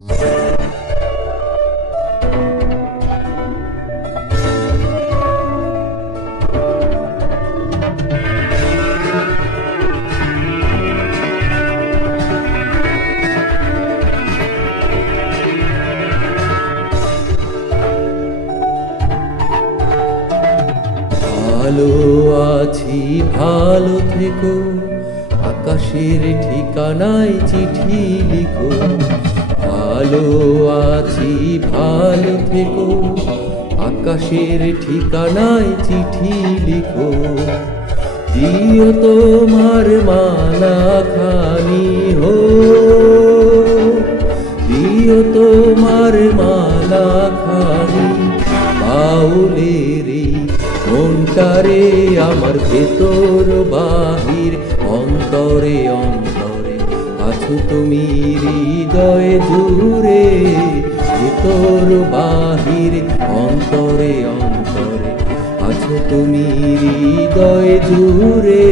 ভালো আছি ভালো থেকো, আকাশের ঠিকানায় চিঠি লিখো। ভালো আছি ভালো থেকো, আকাশের ঠিকানায় চিঠি লিখো। দিও তোমার মালা খানি হো, দিও তোমার মালা খানি। বাউলের মনটারে আমার ভেতর বাহির, অন্তরে অন্তরে আছো তুমি হৃদয় জুড়ে। ভেতর বাহির অন্তরে অন্তরে আছো তুমি হৃদয় জুড়ে।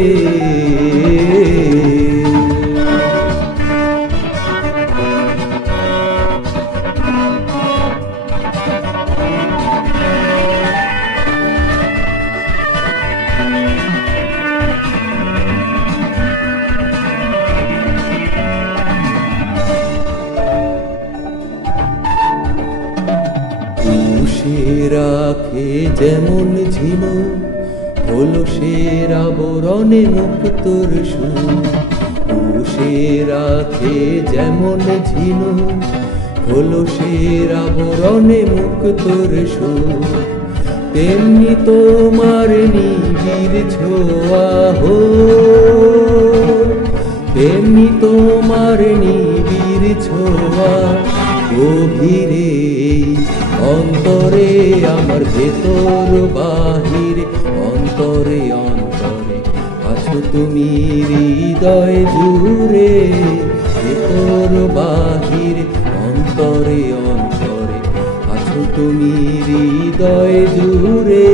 রাখে যেমন ঝিনুক, হলো সের আবরণে মুক্তোর সুর। উষে রাখে যেমন ঝিনুক, হলো সের আবরণে মুক্তোর সুর। তেমনি তোমার নিবিড় ছোঁয়া হো, তেমনি তোমার নিবিড় ছোঁয়া। গভীরে অন্তরে আমার ভেতর বাহির, অন্তরে অন্তরে আছো তুমি হৃদয় জুড়ে। ভেতর বাহির অন্তরে অন্তরে আছো তুমি হৃদয় জুড়ে।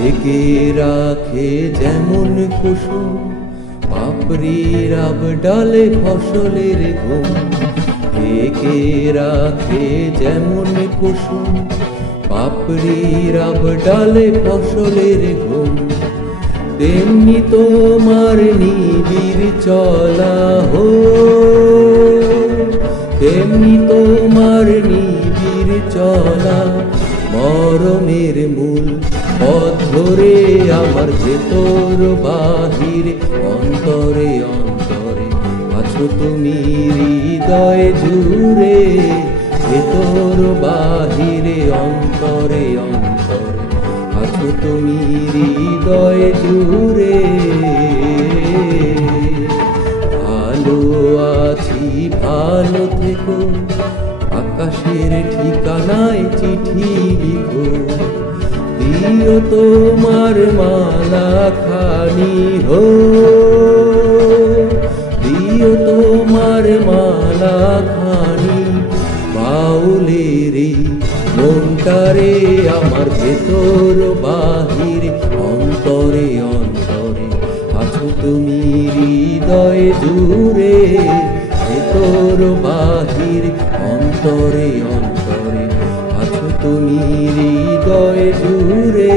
ঢেকে রাখে যেমন কুসুম, পাপড়ির আব ডালে ফসলের ঘুম। ঢেকে রাখে যেমন কুসুম, পাপড়ির আব ডালে ফসলের ঘুম। তেমনি তোমার নিবিড় চলা হো, তেমনি তোমার নিবিড় চলা। মরণের মূল পথ ধরে আমার ভেতর বাহির, অন্তরে অন্তরে আছো তুমি হৃদয় জুড়ে। ভেতর বাহিরে অন্তরে অন্তরে আছো তুমি হৃদয় জুড়ে। ভালো আছি ভালো থেকো, আকাশের ঠিকানায় চিঠি লিখো। দিও তোমার মালা খানি হো, দিও তোমার মালা খানি। বাউলের মনটারে আমার ভেতর বাহির, অন্তরে অন্তরে আছো তুমি হৃদয় জুড়ে। ভেতর বাহির অন্তরে অন্তরে আছো তুমি হৃদয় জুড়ে।